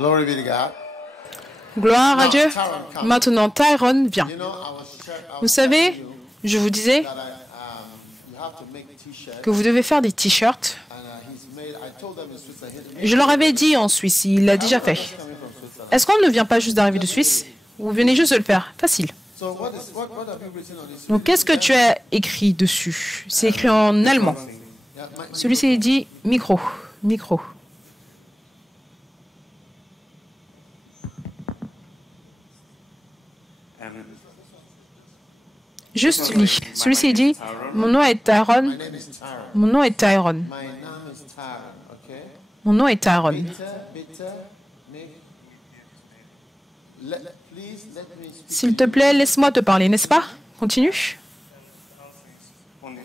Glory be to God. Gloire à Dieu. Tyrone comes. Maintenant, Tyrone vient. You know, Vous savez, je vous disais you have to make T-shirts. que vous devez faire des t-shirts. And I told them in Switzerland. Je leur avais dit en Suisse, il l'a déjà fait. Est-ce qu'on ne vient pas juste d'arriver de Suisse? Vous venez juste de le faire. Facile. So what have you written on this? Donc, qu'est-ce que tu as écrit dessus? C'est écrit en allemand. Yeah, Celui-ci dit micro. Micro. Juste lis. Celui-ci dit mon nom est Tyrone. my name is Tyrone. Mon nom est Tyrone. My name is Tyrone. Okay. Mon nom est Tyrone. Bitte, Nick. Please let me speak. S'il te plaît, laisse-moi te parler, n'est-ce pas? Continue. Und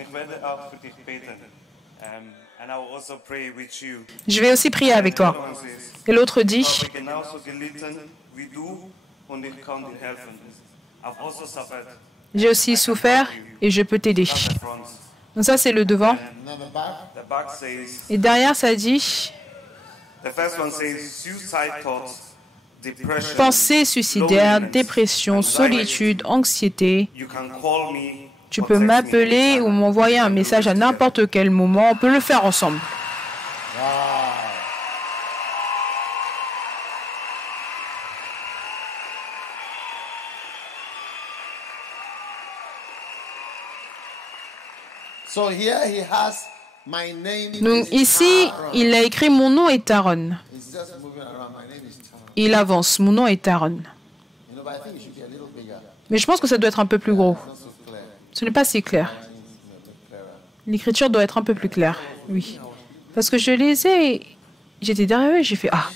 ich werde auch für dich beten. And I will also pray with you. Je vais aussi prier avec toi. Et l'autre dit, Ich habe genauso gelitten wie du und ich kann dir helfen. I've also suffered j'ai aussi souffert et je peux t'aider. at the front. Donc ça, c'est le devant. And on the back, The back says, Et derrière, ça dit the first one says, suicide thoughts, depression. pensée suicidaire, dépression, solitude, anxiété. You can call me. Tu or peux text me m'appeler anytime. ou m'envoyer un message à n'importe quel moment. On peut le faire ensemble. so here he has my name. Donc is ici, Tyrone. il a écrit mon nom est Taron. He's just moving around. My name is Tyrone. Il avance, mon nom est Taron. You know, but I think it should be a little bigger. Mais je pense que ça doit être un peu plus gros. Not so clear. Ce n'est pas si clair. L'écriture doit être un peu plus claire, oui. Parce que je lisais, j'étais derrière eux et j'ai fait ah,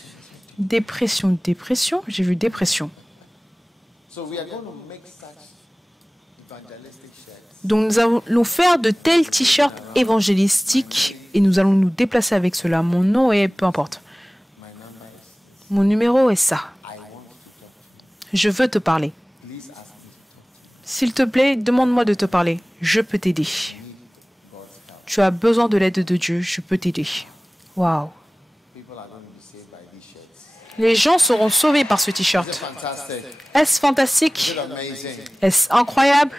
dépression, dépression. J'ai vu dépression. So we are going to make such evangelistic shirts. Donc nous allons faire de tels t-shirts évangélistiques et nous allons nous déplacer avec cela. Mon nom est peu importe. My number is. Mon numéro est ça. I want to talk. Je veux te parler. Please ask me. S'il te plaît, demande-moi de te parler. Je peux t'aider. Tu as besoin de l'aide de Dieu. Je peux t'aider. Waouh. People are going to be saved by these shirts. Les gens seront sauvés par ce t-shirt. Is it fantastic? Est-ce fantastique? Is it amazing? Est-ce incroyable?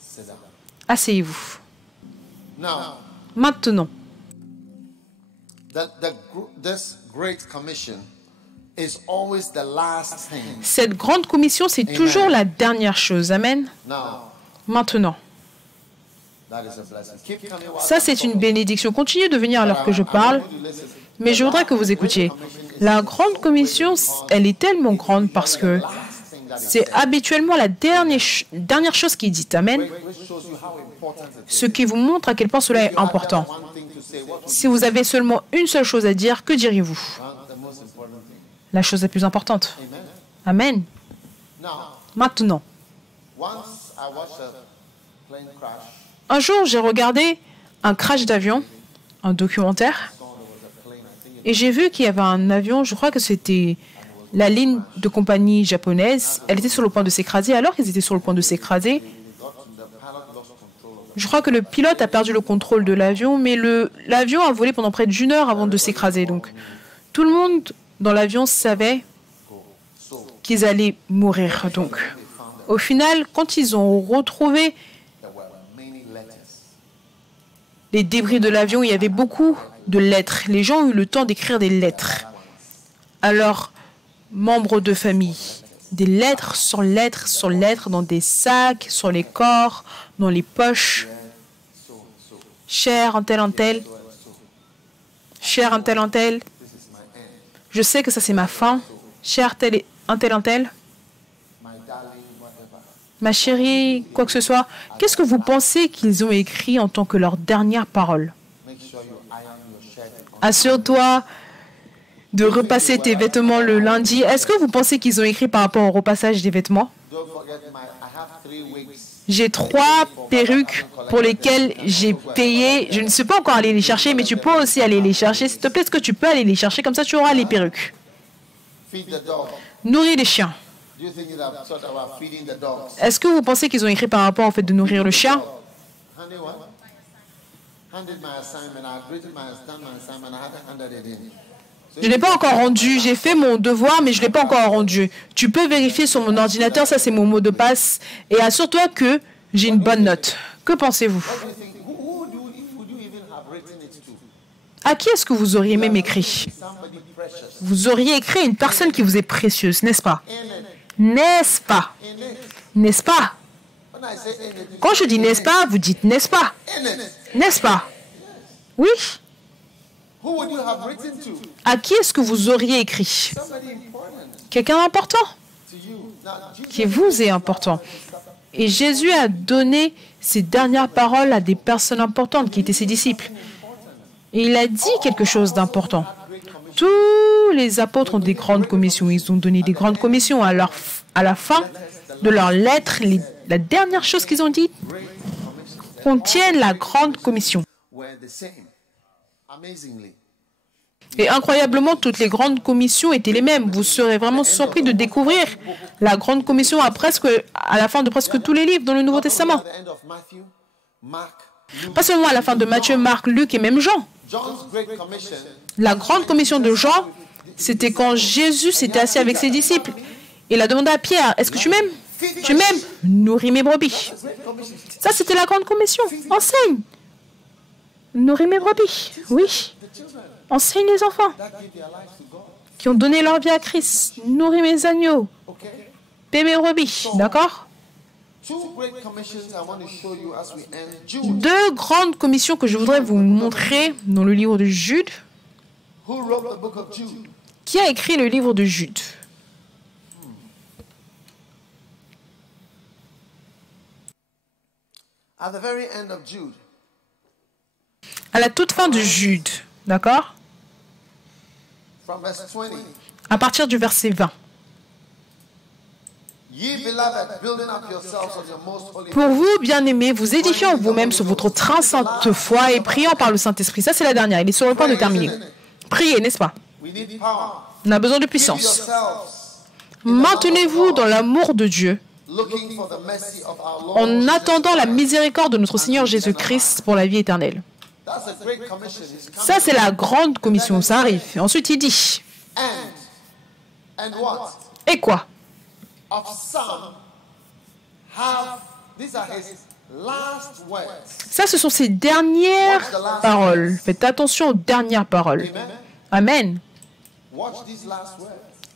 Sit down. Asseyez-vous. Now, Maintenant, this great commission is always the last thing. cette grande commission, c'est toujours la dernière chose. Amen. Now, Maintenant. that is a blessing. Keep coming while Ça, I'm c'est une talking. bénédiction. Continuez de venir alors que je I parle, want you to listen. mais je voudrais que vous écoutiez. La grande commission, elle est tellement grande parce que Last thing that is c'est habituellement la dernière chose qui est dite. Amen. which shows you how important it is. Ce qui vous montre à quel point cela est You have important. just one thing to say. What would Si vous avez seulement une seule chose à dire, que diriez-vous? the most important thing? La chose la plus importante. Amen. Amen. Now, Maintenant. once I watched a plane crash. Un jour, j'ai regardé un crash d'avion, un documentaire, et j'ai vu qu'il y avait un avion, je crois que c'était la ligne de compagnie japonaise, elle était sur le point de s'écraser. Alors qu'ils étaient sur le point de s'écraser, je crois que le pilote a perdu le contrôle de l'avion, mais l'avion a volé pendant près d'1 heure avant de s'écraser. Donc, tout le monde dans l'avion savait qu'ils allaient mourir. Donc, au final, quand ils ont retrouvé There were many letters. les débris de l'avion, il y avait beaucoup de lettres. Les gens ont eu le temps d'écrire des lettres à leurs membres de famille. Des lettres sur lettres sur lettres dans des sacs, sur les corps, dans les poches. Cher un tel, cher un tel. Je sais que ça c'est ma fin. Cher un tel. My darling, whatever. Ma chérie, quoi que ce soit. Qu'est-ce que vous pensez qu'ils ont écrit en tant que leur dernière parole? Make sure you iron your shirt. Assure-toi de repasser tes vêtements le lundi. Est-ce que vous pensez qu'ils ont écrit par rapport au repassage des vêtements? Don't forget I have 3 wigs. J'ai 3 perruques pour lesquelles j'ai payé. Je ne suis pas encore allé les chercher, mais tu peux aussi aller les chercher. S'il te plaît, est-ce que tu peux aller les chercher? Comme ça, tu auras les perruques. Feed the dog. Nourrir les chiens. Do you think they've thought about feeding the dogs? Est-ce que vous pensez qu'ils ont écrit par rapport au fait de nourrir le chien? Handed what? Handed my assignment. I agreed to done my assignment. I haven't handed it in. Je ne l'ai pas encore rendu. J'ai fait mon devoir, mais je ne l'ai pas encore rendu. Tu peux vérifier sur mon ordinateur, ça c'est mon mot de passe. Et assure-toi que j'ai une bonne note. Que pensez-vous? À qui est-ce que vous auriez même écrit? Vous auriez écrit à une personne qui vous est précieuse, n'est-ce pas? N'est-ce pas? N'est-ce pas? Quand je dis n'est-ce pas, vous dites n'est-ce pas? N'est-ce pas? Oui. À qui est-ce que vous auriez écrit? Quelqu'un d'important, qui vous est important. Et Jésus a donné ses dernières paroles à des personnes importantes qui étaient ses disciples. Et il a dit quelque chose d'important. Tous les apôtres ont des grandes commissions. Ils ont donné des grandes commissions. À la fin de leur lettre, la dernière chose qu'ils ont dit contiennent la grande commission. Et incroyablement, toutes les grandes commissions étaient les mêmes. Vous serez vraiment surpris de découvrir la grande commission à la fin de presque tous les livres dans le Nouveau Testament. Pas seulement à la fin de Matthieu, Marc, Luc et même Jean. La grande commission de Jean, c'était quand Jésus s'était assis avec ses disciples. Il a demandé à Pierre, est-ce que tu m'aimes? Tu m'aimes? Nourris mes brebis. Ça, c'était la grande commission. Enseigne. Nourris mes brebis. Oui. Enseigne les enfants qui ont donné leur vie à Christ. Nourris mes agneaux. Paie mes brebis. D'accord? Deux grandes commissions que je voudrais vous montrer dans le livre de Jude. Qui a écrit le livre de Jude? À la toute fin de Jude, d'accord? À partir du verset 20. Pour vous, bien-aimés, vous édifiez en vous-même sur votre très sainte foi et priant par le Saint-Esprit. Ça, c'est la dernière. Il est sur le point de terminer. Priez, n'est-ce pas? On a besoin de puissance. Maintenez-vous dans l'amour de Dieu en attendant la miséricorde de notre Seigneur Jésus-Christ pour la vie éternelle. Ça, c'est la grande commission. Ça arrive. Et ensuite, il dit. Et quoi? Ça, ce sont ses dernières paroles. Faites attention aux dernières paroles. Amen.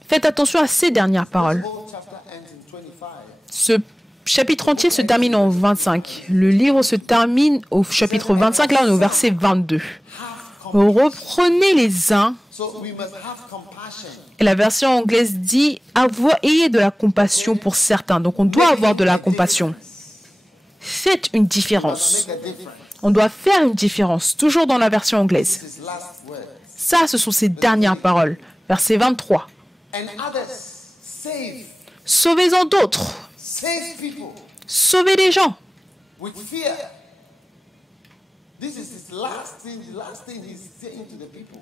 Faites attention à ces dernières paroles. Ce chapitre entier se termine en 25. Le livre se termine au chapitre 25. Là, on est au verset 22. Reprenez les uns. Et la version anglaise dit « Ayez de la compassion pour certains ». Donc, on doit avoir de la compassion. Faites une différence. On doit faire une différence, toujours dans la version anglaise. Ça, ce sont ses dernières paroles. Verset 23. Sauvez-en d'autres. Sauvez les gens.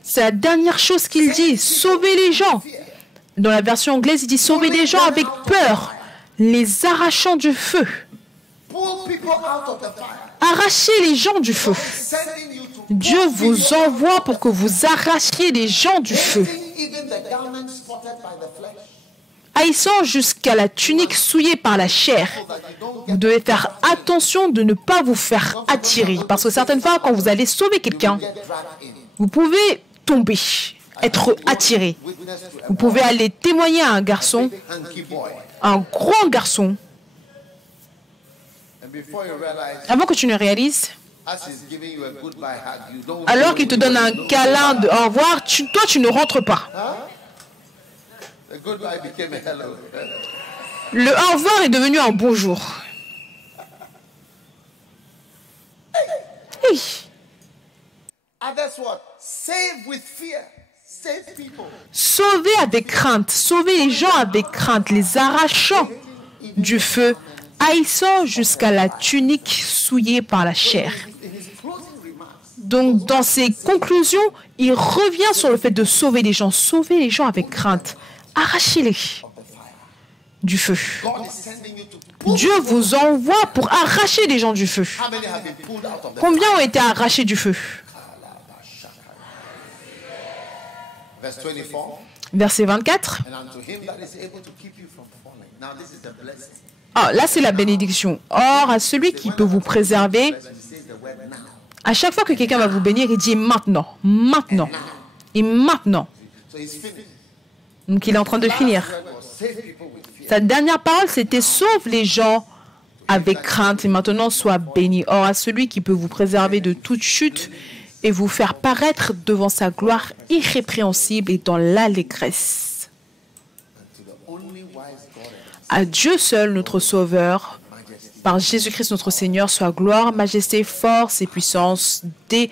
C'est la dernière chose qu'il dit. Sauvez les gens. Dans la version anglaise, il dit sauvez les gens avec peur, les arrachant du feu. Arrachez les gens du feu. Dieu vous envoie pour que vous arrachiez les gens du feu. Haïssant jusqu'à la tunique souillée par la chair. Vous devez faire attention de ne pas vous faire attirer. Parce que certaines fois, quand vous allez sauver quelqu'un, vous pouvez tomber, être attiré. Vous pouvez aller témoigner à un garçon, un grand garçon. Avant que tu ne réalises, alors qu'il te donne un câlin de au revoir, toi tu ne rentres pas. Le au revoir est devenu un bonjour. Hey. Sauvez avec crainte, sauvez les gens avec crainte, les arrachant du feu, haïssant jusqu'à la tunique souillée par la chair. Donc, dans ses conclusions, il revient sur le fait de sauver les gens avec crainte. Arrachez-les du feu. Dieu vous envoie pour arracher les gens du feu. Combien ont été arrachés du feu? Verse 24. Verset 24. And unto him that is able to keep you from falling. Now this is the blessing. Ah, là, c'est la bénédiction. Or, à celui qui peut vous préserver, He says the word now. à chaque fois que quelqu'un va vous bénir, il dit maintenant, maintenant et maintenant. So he's finished. Donc, il est en train de finir. Save people with fear. Sa dernière parole, c'était « Sauve les gens avec crainte et maintenant sois béni. » Or, à celui qui peut vous préserver de toute chute et vous faire paraître devant sa gloire irrépréhensible et dans l'allégresse. To the only wise God À Dieu seul, notre Sauveur, par Jésus-Christ notre Seigneur, soit gloire, majesté, force et puissance, dès,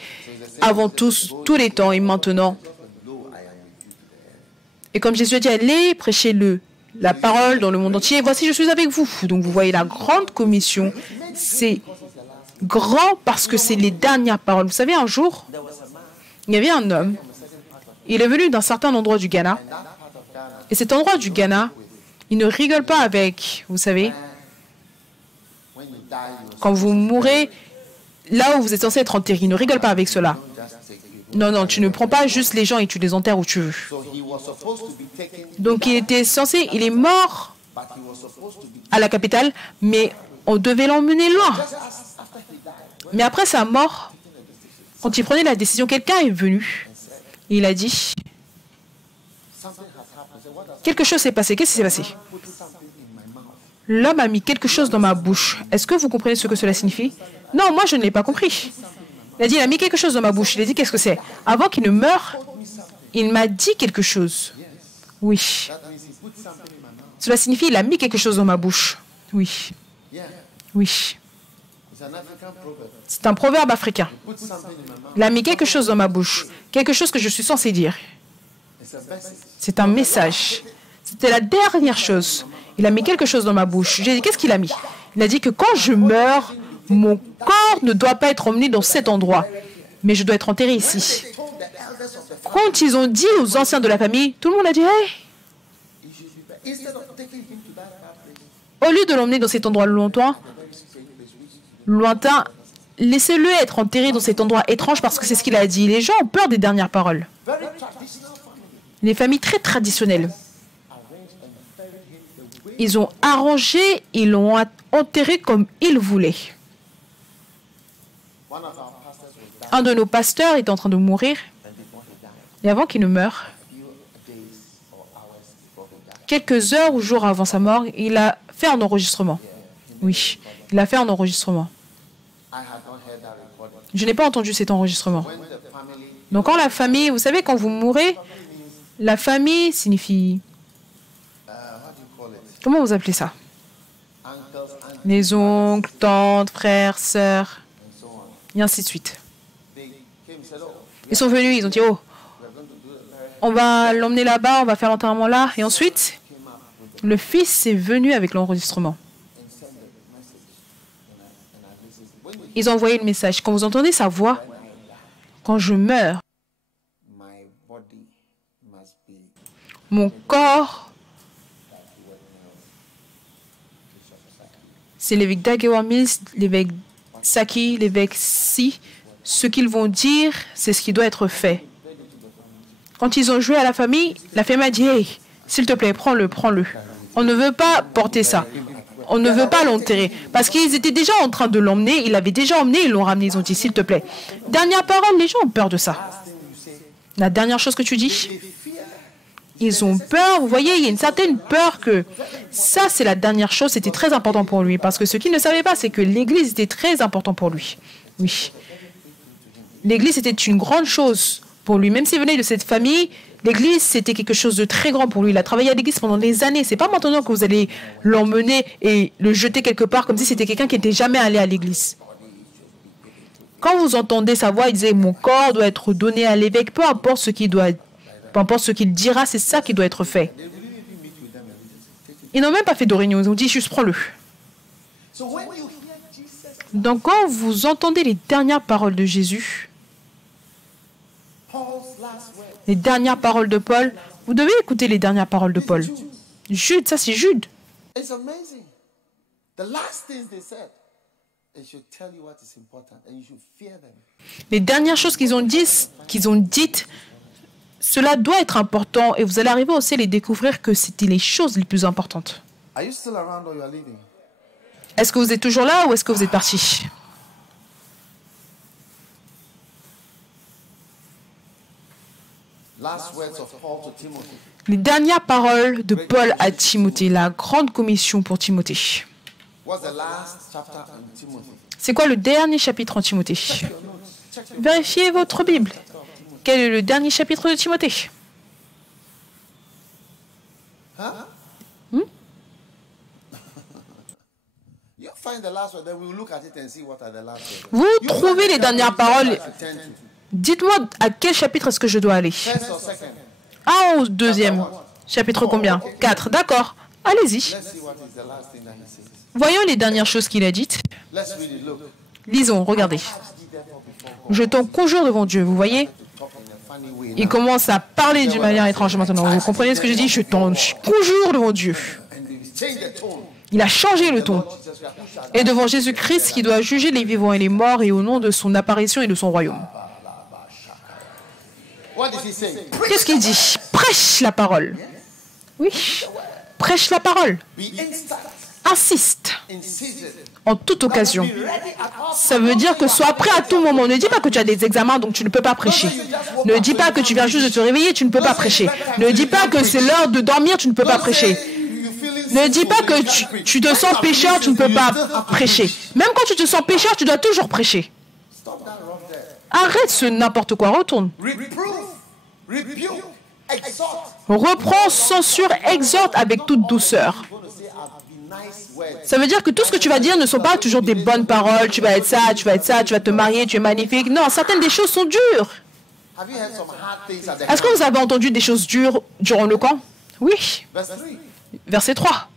avant tous les temps et maintenant. Et comme Jésus a dit, allez, prêchez-le, la parole dans le monde entier. Voici, je suis avec vous. Donc vous voyez la grande commission, c'est grand parce que c'est les dernières paroles. Vous savez, un jour, il y avait un homme, il est venu d'un certain endroit du Ghana, et cet endroit du Ghana, il ne rigole pas avec, vous savez, when you die, you quand vous mourrez, là où vous êtes censé être enterré, il ne rigole pas avec cela. just take people. Non, non, tu ne prends pas juste les gens et tu les enterres où tu veux. So he was supposed to be taken, Donc il était censé, il est mort but he was supposed to be à la capitale, mais on devait l'emmener loin. after he died. Mais après sa mort, quand il prenait la décision, quelqu'un est venu. Et il a dit, Something has happened. So what has quelque chose s'est passé. Qu'est-ce qui s'est passé? put something in my mouth? L'homme a mis quelque chose dans ma bouche. Est-ce que vous comprenez ce que cela signifie? Non, moi je ne l'ai pas compris. Il a dit, il a mis quelque chose dans ma bouche. Il a dit, qu'est-ce que c'est? Avant qu'il ne meure, il m'a dit quelque chose. Oui. That means he put something in my mouth. Cela signifie, il a mis quelque chose dans ma bouche. Oui. Yeah. Oui. It's an African proverb. C'est un proverbe africain. Put something in my mouth. Il a mis quelque chose dans ma bouche. Quelque chose que je suis censé dire. It's a message. C'est un message. C'était la dernière chose. Il a mis quelque chose dans ma bouche. J'ai dit, qu'est-ce qu'il a mis? Il a dit que quand je meurs, mon corps ne doit pas être emmené dans cet endroit, mais je dois être enterré ici. They told the elders of the family Quand ils ont dit aux anciens de la famille, tout le monde a dit, hey, he should be buried. Instead of taking him to that far place, au lieu de l'emmener dans cet endroit lointain, laissez-le être enterré dans cet endroit étrange parce que c'est ce qu'il a dit. Les gens ont peur des dernières paroles. very traditional family. Les familles très traditionnelles. Ils ont arrangé, ils l'ont enterré comme ils voulaient. One of our pastors was dying Un de nos pasteurs est en train de mourir. before he died. Et avant qu'il ne meure, Few days or hours before he died. quelques heures ou jours avant sa mort, il a fait un enregistrement. Oui, il a fait un enregistrement. I had not heard that recording. Je n'ai pas entendu cet enregistrement. When the family, Donc quand la famille, vous savez, quand vous mourrez, la famille signifie... what do you call it? Comment vous appelez ça? Uncles, aunts, Les oncles, tantes, frères, sœurs, and so on. et ainsi de suite. They came and said, oh, Ils sont venus, ils ont dit, oh, we're going to do the burial. on va l'emmener là-bas, on va faire l'enterrement là. Et ensuite, Came up with le fils est venu avec l'enregistrement. and sent the message. And I listened. When you Ils ont envoyé le message. Quand vous entendez sa voix, quand je meurs, my body must be mon corps, c'est l'évêque Dagewa Mills, l'évêque Saki, l'évêque Si. Ce qu'ils vont dire, c'est ce qui doit être fait. Quand ils ont joué à la famille a dit, hey, s'il te plaît, prends-le, prends-le. On ne veut pas porter ça. On ne veut pas l'enterrer. Parce qu'ils étaient déjà en train de l'emmener. Ils l'avaient déjà emmené, ils l'ont ramené. Ils ont dit, s'il te plaît. Dernière parole, les gens ont peur de ça. La dernière chose que tu dis, ils ont peur. Vous voyez, il y a une certaine peur que ça, c'est la dernière chose. C'était très important pour lui. Parce que ce qu'il ne savait pas, c'est que l'Église était très important pour lui. Oui. L'Église était une grande chose pour lui. Même s'il venait de cette famille, l'Église, c'était quelque chose de très grand pour lui. Il a travaillé à l'Église pendant des années. C'est pas maintenant que vous allez l'emmener et le jeter quelque part comme si c'était quelqu'un qui n'était jamais allé à l'Église. Quand vous entendez sa voix, il disait, mon corps doit être donné à l'évêque, peu importe ce qu'il dira, c'est ça qui doit être fait. Ils n'ont même pas fait de réunion, ils ont dit, juste prends-le. So when you hear Jesus, Donc quand vous entendez les dernières paroles de Jésus, Paul's last word, les dernières paroles de Paul, vous devez écouter les dernières paroles de Paul. Jude, ça c'est Jude. it's amazing. The last things they said, they should tell you what is important and you should fear them. Les dernières choses qu'ils ont dites, cela doit être important et vous allez arriver aussi à les découvrir que c'était les choses les plus importantes. Are you still around or you are leaving? Est-ce que vous êtes toujours là ou est-ce que vous êtes parti? Last words of Paul to Timothy. Les dernières paroles de Paul à Timothée, la grande commission pour Timothée. What's the last chapter in Timothy? C'est quoi le dernier chapitre en Timothée? Vérifiez votre Bible. Quel est le dernier chapitre de Timothée? You find the last word, then we'll look at it and see what are the last words. Vous trouvez les dernières paroles. Turn to Dites-moi à quel chapitre est-ce que je dois aller? first or second. Un ou deuxième? Chapitre combien? 4. D'accord. Allez-y. Let's see what is the last thing that he says. Voyons les dernières choses qu'il a dites. Let's read it. Look. Lisons, regardez. Je t'en conjure devant Dieu, vous voyez? Talk in a funny way. Il commence à parler d'une manière étrange maintenant. Vous comprenez ce que je dis? Je t'en conjure devant Dieu. And they change the tone. Il a changé le ton. Et devant Jésus-Christ qui doit juger les vivants et les morts et au nom de son apparition et de son royaume. What did he say? Qu'est-ce qu'il dit? Prêche la parole. Oui, prêche la parole. Be instant Insiste in season. en toute occasion. Be ready at all. Ça veut dire que sois prêt à tout moment. Ne dis pas que tu as des examens donc tu ne peux pas prêcher. Ne dis pas que tu viens juste de te réveiller, tu ne peux pas prêcher. Ne dis pas que c'est l'heure de dormir, tu ne peux pas prêcher. You feeling Ne dis pas que tu te sens pécheur, tu ne peux pas prêcher. Même quand tu te sens pécheur, tu dois toujours prêcher. Stop that wrong there. Arrête ce n'importe quoi, retourne. Reprove, rebuke, exhort. Reprends, censure, exhorte avec toute douceur. I'm going to say be nice words. Ça veut dire que tout ce que tu vas dire ne sont pas toujours des bonnes paroles. Tu vas être ça, tu vas être ça, tu vas te marier, tu es magnifique. Non, certaines des choses sont dures. Have you heard some hard things at the Est-ce que vous avez entendu des choses dures durant le camp? Oui. Verse 3. Verset 3.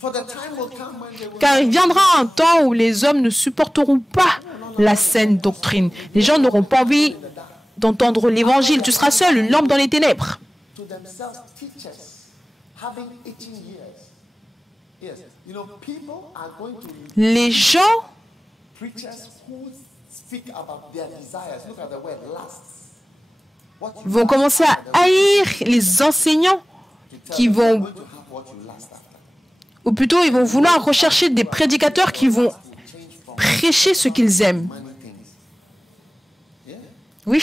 For the time will come when they will Car il viendra un temps où les hommes ne supporteront pas la saine doctrine. Les gens n'auront pas envie d'entendre l'évangile. Tu seras seul, une lampe dans les ténèbres. to themselves teachers having 18 years. Yes. You know, people are going to Les gens preachers who speak about their desires. Look at the word last. What you vont commencer à haïr les enseignants qui vont, going to have what you last after. ou plutôt ils vont vouloir rechercher des prédicateurs qui vont prêcher ce qu'ils aiment. Many things. Yeah. Oui,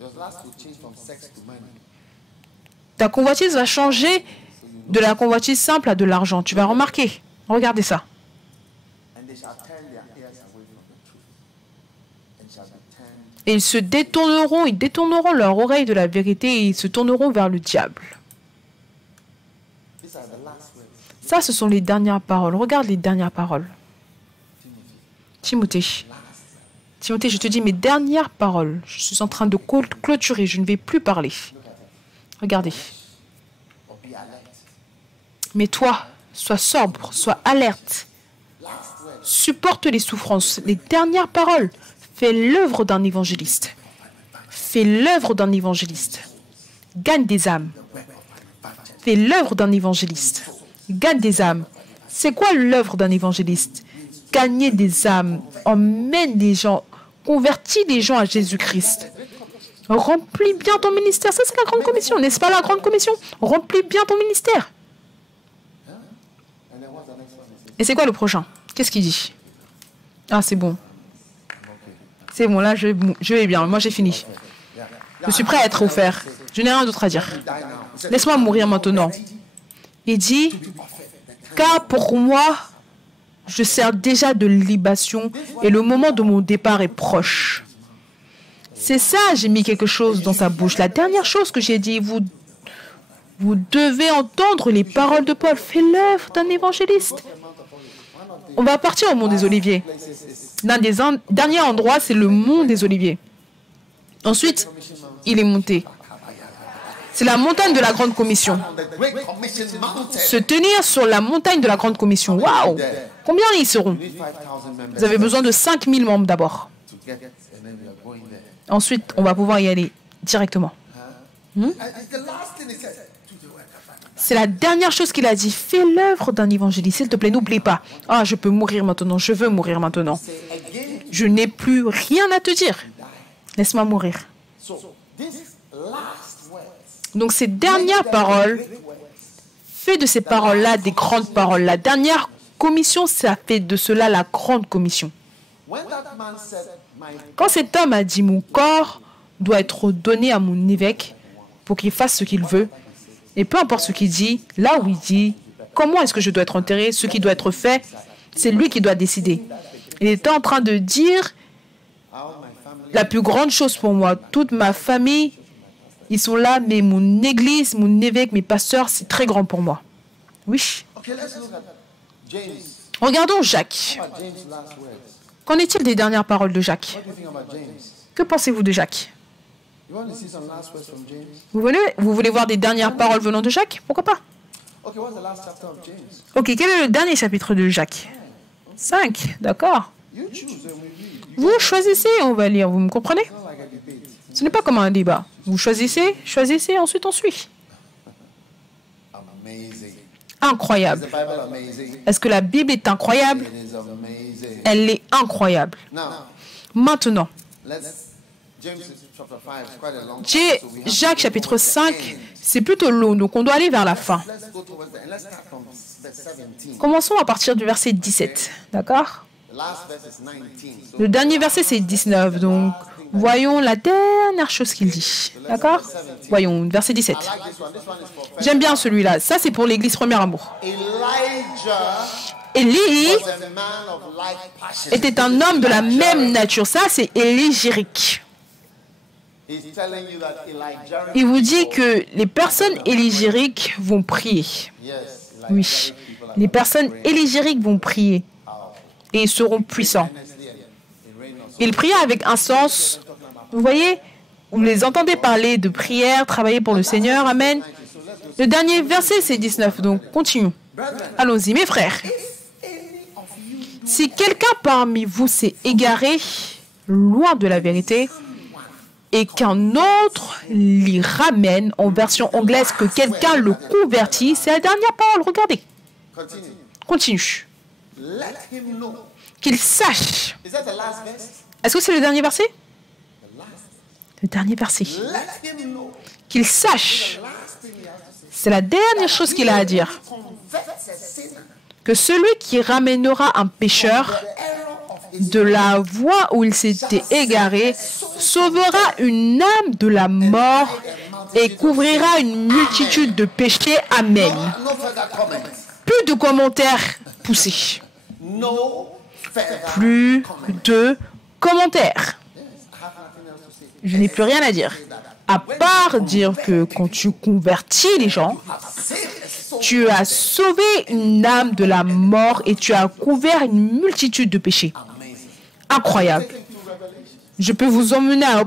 Your last will change from sex to money. ta convoitise va changer de la convoitise simple à de l'argent. Tu vas remarquer. Regardez ça. And they shall turn their ears away from the truth. And shall be turned. Et ils détourneront leur oreille de la vérité et ils se tourneront vers le diable. These are the last words. Ça, ce sont les dernières paroles. Regarde les dernières paroles. Timothée. Timothée, je te dis mes dernières paroles. Je suis en train de clôturer. Je ne vais plus parler. Regardez. Or be alert. Mais toi, sois sobre, sois alerte. Last words. Supporte les souffrances. Les dernières paroles. Fais l'œuvre d'un évangéliste. Fais l'œuvre d'un évangéliste. Gagne des âmes. Fais l'œuvre d'un évangéliste. Gagne des âmes. C'est quoi l'œuvre d'un évangéliste? Gagner des âmes. Emmène les gens. Convertis les gens à Jésus-Christ. Remplis bien ton ministère. Ça, c'est la grande commission. N'est-ce pas la grande commission? Remplis bien ton ministère. And then what's the next one? Et c'est quoi le prochain? Qu'est-ce qu'il dit? Ah, c'est bon. C'est bon, là, je vais bien. Moi, j'ai fini. Je suis prêt à être offert. Je n'ai rien d'autre à dire. Die now. Laisse-moi mourir maintenant. Il dit, car pour moi, je sers déjà de libation et le moment de mon départ est proche. C'est ça, j'ai mis quelque chose dans sa bouche. La dernière chose que j'ai dit, vous devez entendre les paroles de Paul. Fais l'œuvre d'un évangéliste. On va partir au Mont des Oliviers. L'un des derniers endroits, c'est le Mont des Oliviers. Ensuite, il est monté. C'est la montagne de la Grande Commission. On the Great Commission mountain. Se tenir sur la montagne de la Grande Commission. Waouh! Combien ils seront? You need 5,000 members Vous avez besoin de 5000 membres d'abord. to get, and then we are going there. Ensuite, on va pouvoir y aller directement. And it's the last thing he said. To the work of an C'est la dernière chose qu'il a dit. Fais l'œuvre d'un évangéliste. S'il te plaît, n'oublie pas. Ah, je peux mourir maintenant. Je veux mourir maintenant. say again. Je n'ai plus rien à te dire. Laisse-moi mourir. So this last Donc ces dernières paroles, fait de ces paroles-là des grandes paroles. La dernière commission, ça fait de cela la grande commission. Quand cet homme a dit, mon corps doit être donné à mon évêque pour qu'il fasse ce qu'il veut, et peu importe ce qu'il dit, là où il dit, comment est-ce que je dois être enterré, ce qui doit être fait, c'est lui qui doit décider. Il était en train de dire, la plus grande chose pour moi, toute ma famille, ils sont là, mais mon église, mon évêque, mes pasteurs, c'est très grand pour moi. Oui. Regardons Jacques. Qu'en est-il des dernières paroles de Jacques? Que pensez-vous de Jacques? Vous voulez voir des dernières paroles venant de Jacques? Pourquoi pas? Ok, quel est le dernier chapitre de Jacques? 5, d'accord. Vous choisissez, on va lire, vous me comprenez? Ce n'est pas comme un débat. Vous choisissez, ensuite on suit. Incroyable. Est-ce que la Bible est incroyable? Elle est incroyable. Maintenant, Jacques chapitre 5, c'est plutôt long, donc on doit aller vers la fin. Commençons à partir du verset 17, d'accord? Le dernier verset, c'est 19, donc voyons la dernière chose qu'il dit, d'accord? Voyons, verset 17. J'aime bien celui-là, ça c'est pour l'église Premier Amour. Élie était un homme de la même nature, ça c'est élégyrique. Il vous dit que les personnes élégyriques vont prier. Oui, les personnes élégyriques vont prier et ils seront puissants. Ils prient avec un sens, vous voyez, vous les entendez parler de prière, travailler pour le Seigneur, amen. Le dernier verset, c'est 19, donc continuons. Allons-y, mes frères. Si quelqu'un parmi vous s'est égaré, loin de la vérité, et qu'un autre l'y ramène, en version anglaise, que quelqu'un le convertit, c'est la dernière parole, regardez. Continue. Qu'il sache. Est-ce que c'est le dernier verset? Le dernier verset. Qu'il sache. C'est la dernière chose qu'il a à dire. Que celui qui ramènera un pécheur de la voie où il s'était égaré sauvera une âme de la mort et couvrira une multitude de péchés. Amen. Plus de commentaires poussés. Plus de commentaires. Je n'ai plus rien à dire. À part dire que quand tu convertis les gens, tu as sauvé une âme de la mort et tu as couvert une multitude de péchés. Incroyable. Je peux vous emmener à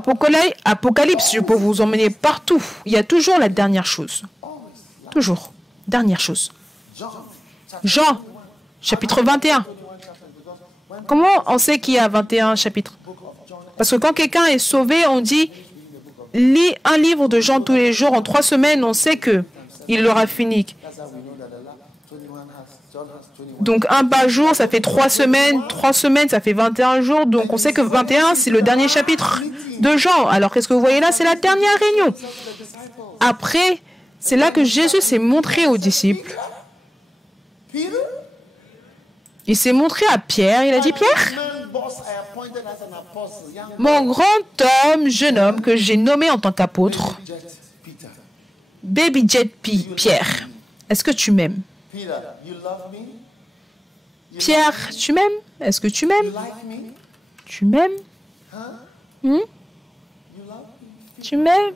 Apocalypse, je peux vous emmener partout. Il y a toujours la dernière chose. Toujours. Dernière chose. Jean, chapitre 21. Comment on sait qu'il y a 21 chapitres? Parce que quand quelqu'un est sauvé, on dit, lis un livre de Jean tous les jours, en 3 semaines, on sait qu'il l'aura fini. Donc un par jour, ça fait 3 semaines. 3 semaines, ça fait 21 jours. Donc on sait que 21, c'est le dernier chapitre de Jean. Alors qu'est-ce que vous voyez là? C'est la dernière réunion. Après, c'est là que Jésus s'est montré aux disciples. Il s'est montré à Pierre. Il a dit, Pierre, mon grand homme, jeune homme que j'ai nommé en tant qu'apôtre, Baby Jet Pierre, est-ce que tu m'aimes? Pierre, tu m'aimes? Est-ce que tu m'aimes? Tu m'aimes? Tu m'aimes?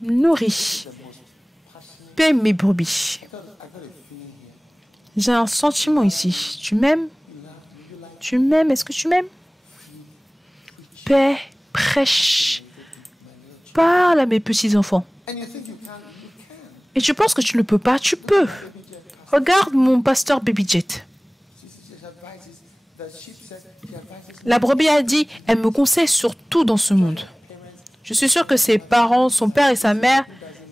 Nourris. Paie mes brebis. J'ai un sentiment ici. Tu m'aimes? Tu m'aimes? Est-ce que tu m'aimes? Paix, prêche. Parle à mes petits-enfants. Et tu penses que tu ne peux pas? Tu peux. Regarde mon pasteur Baby Jet. La brebis a dit, elle me conseille sur tout dans ce monde. Je suis sûre que ses parents, son père et sa mère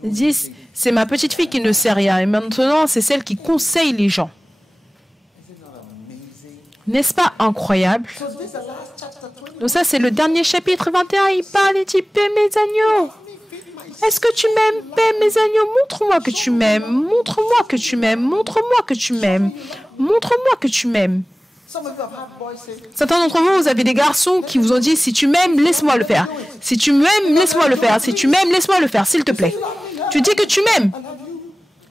disent, c'est ma petite fille qui ne sait rien. Et maintenant, c'est celle qui conseille les gens. N'est-ce pas incroyable? Donc ça, c'est le dernier chapitre 21. Il parle et dit, paie mes agneaux. Est-ce que tu m'aimes? Paix mes agneaux, montre-moi que tu m'aimes. Montre-moi que tu m'aimes. Montre-moi que tu m'aimes. Montre-moi que tu m'aimes. Certains d'entre vous, vous avez des garçons qui vous ont dit, si tu m'aimes, laisse-moi le faire. Si tu m'aimes, laisse-moi le faire. Si tu m'aimes, laisse-moi le faire, s'il te plaît. Tu dis que tu m'aimes.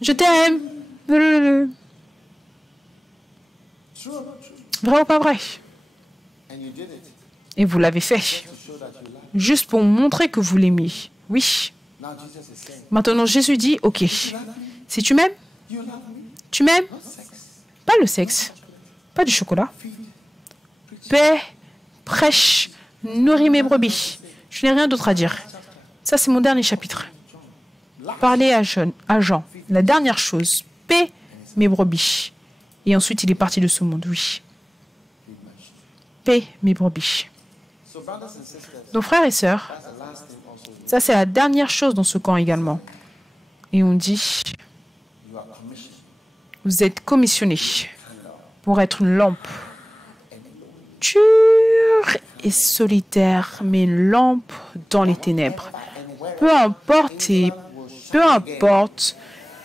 Je t'aime. Vrai ou pas vrai? Et vous l'avez fait. Juste pour montrer que vous l'aimiez. Oui. Maintenant, Jésus dit, ok, si tu m'aimes, tu m'aimes. Pas le sexe, pas du chocolat. Paix, prêche, nourris mes brebis. Je n'ai rien d'autre à dire. Ça, c'est mon dernier chapitre. Parler à Jean. La dernière chose, paix, mes brebis. Et ensuite, il est parti de ce monde, oui. Paix, mes brebis. Donc, frères et sœurs, ça, c'est la dernière chose dans ce camp également. Et on dit, vous êtes commissionnés pour être une lampe dure et solitaire, mais une lampe dans les ténèbres. Peu importe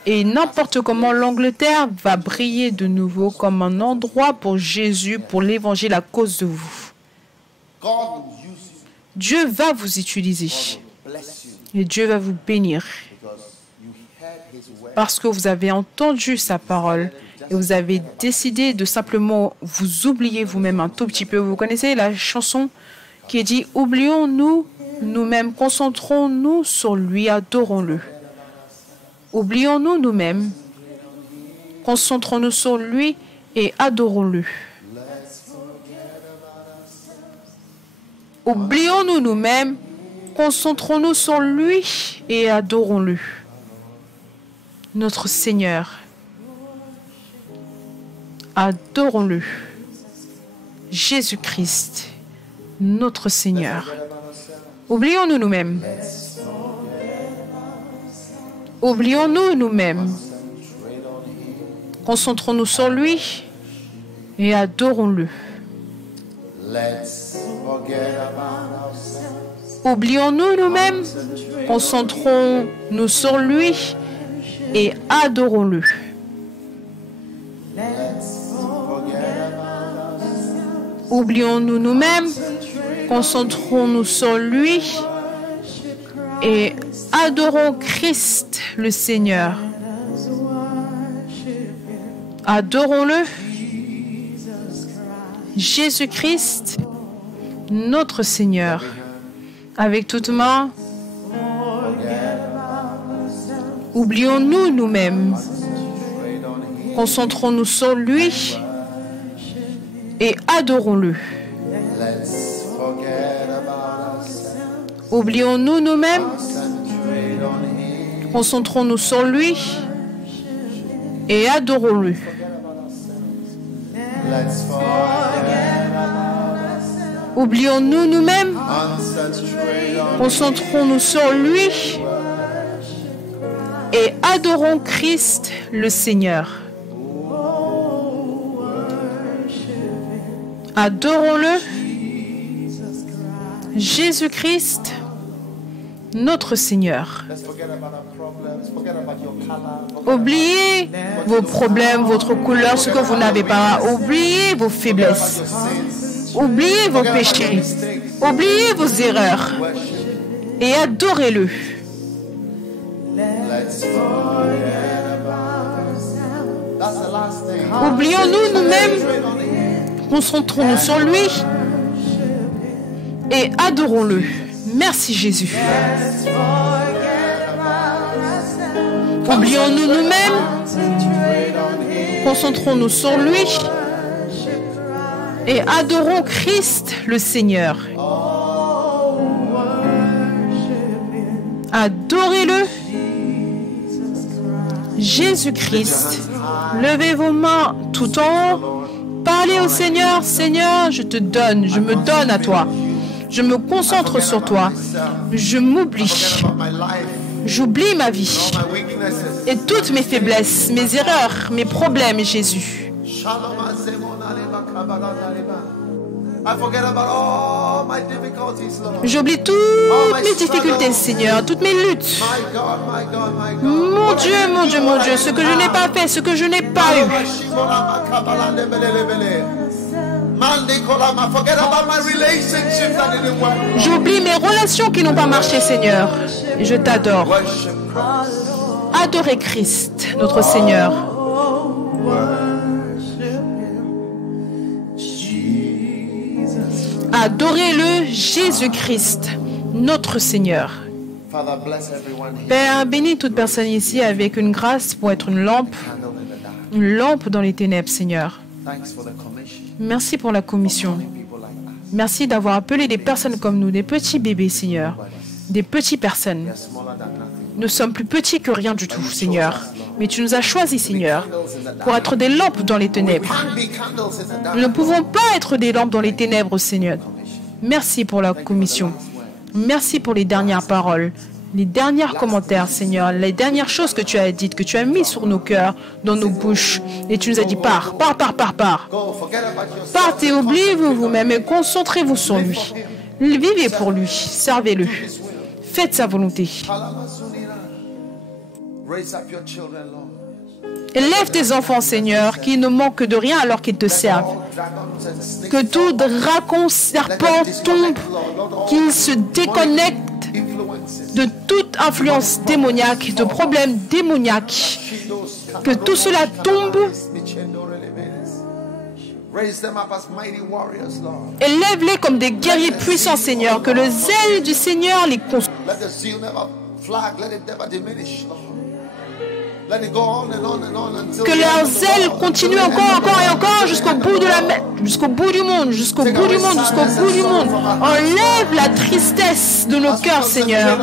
et n'importe comment, l'Angleterre va briller de nouveau comme un endroit pour Jésus, pour l'évangile à cause de vous. Dieu va vous utiliser et Dieu va vous bénir parce que vous avez entendu sa parole et vous avez décidé de simplement vous oublier vous-même un tout petit peu. Vous connaissez la chanson qui dit « Oublions-nous nous-mêmes, concentrons-nous sur lui, adorons-le. » Oublions-nous nous-mêmes, concentrons-nous sur lui et adorons-le. Oublions-nous nous-mêmes, concentrons-nous sur lui et adorons-le. Notre Seigneur, adorons-le. Jésus-Christ, notre Seigneur. Oublions-nous nous-mêmes. Oublions-nous nous-mêmes. Concentrons-nous sur lui et adorons-le. Oublions-nous nous-mêmes, concentrons-nous sur lui et adorons-le. Oublions-nous nous-mêmes, concentrons-nous sur lui et adorons Christ le Seigneur. Adorons-le. Jésus-Christ, notre Seigneur. Avec toute main, oublions-nous nous-mêmes. Concentrons-nous sur lui et adorons-le. Oublions-nous nous-mêmes. Concentrons-nous sur lui et adorons-le. Oublions-nous nous-mêmes, concentrons-nous sur lui et adorons Christ le Seigneur. Adorons-le, Jésus-Christ, notre Seigneur. Oubliez vos problèmes, votre couleur, ce que vous n'avez pas. Oubliez vos faiblesses. Oubliez vos péchés. Oubliez vos erreurs. Et adorez-le. Oublions-nous nous-mêmes. Concentrons-nous sur lui. Et adorons-le. Merci Jésus. Oublions-nous nous-mêmes. Concentrons-nous sur lui. Et adorons Christ le Seigneur. Adorez-le. Jésus-Christ. Levez vos mains tout en haut. Parlez au Seigneur. Seigneur, je te donne, je me donne à toi. Je me concentre sur toi. Je m'oublie. J'oublie ma vie. Et toutes mes faiblesses, mes erreurs, mes problèmes, Jésus. I forget about all my difficulties, Lord. J'oublie toutes mes difficultés, Seigneur, toutes mes luttes. My God, my God, my God. Mon Dieu, mon Dieu, mon Dieu, ce que je n'ai pas fait, ce que je n'ai pas eu. Forget about my relationships that didn't work. J'oublie mes relations qui n'ont pas marché, Seigneur. Et je t'adore. Worship Christ. Adorez Christ, notre Seigneur. Adorez-le, Jésus-Christ, notre Seigneur. Father, bless everyone here. Père, bénis toute personne ici avec une grâce pour être une lampe dans les ténèbres, Seigneur. Thanks for the commission. Merci pour la commission. People like us. Merci d'avoir appelé des personnes comme nous, des petits bébés, Seigneur. Des petites personnes. They're smaller than nothing. Nous sommes plus petits que rien du tout, Seigneur. Mais tu nous as choisis, Seigneur, pour être des lampes dans les ténèbres. Can't be candles in the dark. Nous ne pouvons pas être des lampes dans les ténèbres, Seigneur. Merci pour la commission. Merci pour les dernières paroles, les derniers commentaires, Seigneur, les dernières choses que tu as dites, que tu as mis sur nos cœurs, dans nos bouches. Et tu nous as dit, pars. Go, forget about yourself. Partez, oubliez-vous vous-même et concentrez-vous sur lui. Vivez pour lui, servez-le. Faites sa volonté. Raise up your children, Lord. Élève tes enfants, Seigneur, qui ne manquent de rien alors qu'ils te servent. All dragons and snakes, Que tout dragon, serpent tombe, qu'ils se déconnectent influences, de toute influence démoniaque, de problèmes démoniaques. Que tout cela tombe. raise them up as mighty warriors, Lord. Élève-les comme des guerriers puissants, Seigneur. Que le zèle du Seigneur les consume. Let the zeal never flag, let it never diminish, Lord. Let it go on and on and on until Que the leur end of the zèle world. continue encore et encore jusqu'au bout de jusqu'au bout du monde, jusqu'au bout du monde, jusqu'au bout du monde. Enlève la tristesse de nos cœurs, Seigneur.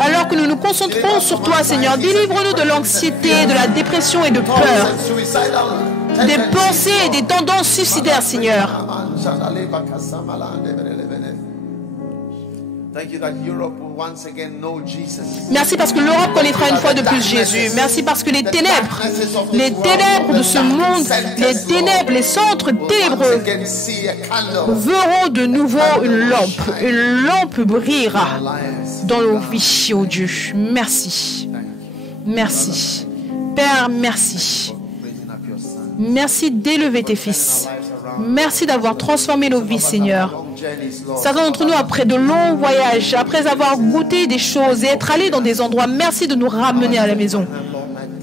Alors que nous nous concentrons sur toi, Seigneur, délivre-nous de l'anxiété, de la dépression et de peur, Suicidal des pensées et des tendances suicidaires, Seigneur. Thank you that Europe will once again know Jesus. Merci parce que l'Europe connaîtra une fois de plus Jésus. Merci parce que les ténèbres de ce monde, les ténèbres, les centres ténébreux Again, see a candle verront de nouveau une lampe. Une lampe brillera lives. dans nos vies, oh Dieu. Merci. Merci. Père, merci. Raising up your son. Merci d'élever tes fils. Merci d'avoir transformé nos vies, Seigneur. Long journeys, Lord. Certains d'entre nous, après de longs voyages, après avoir goûté des choses et être allés dans des endroits, merci de nous ramener à la maison.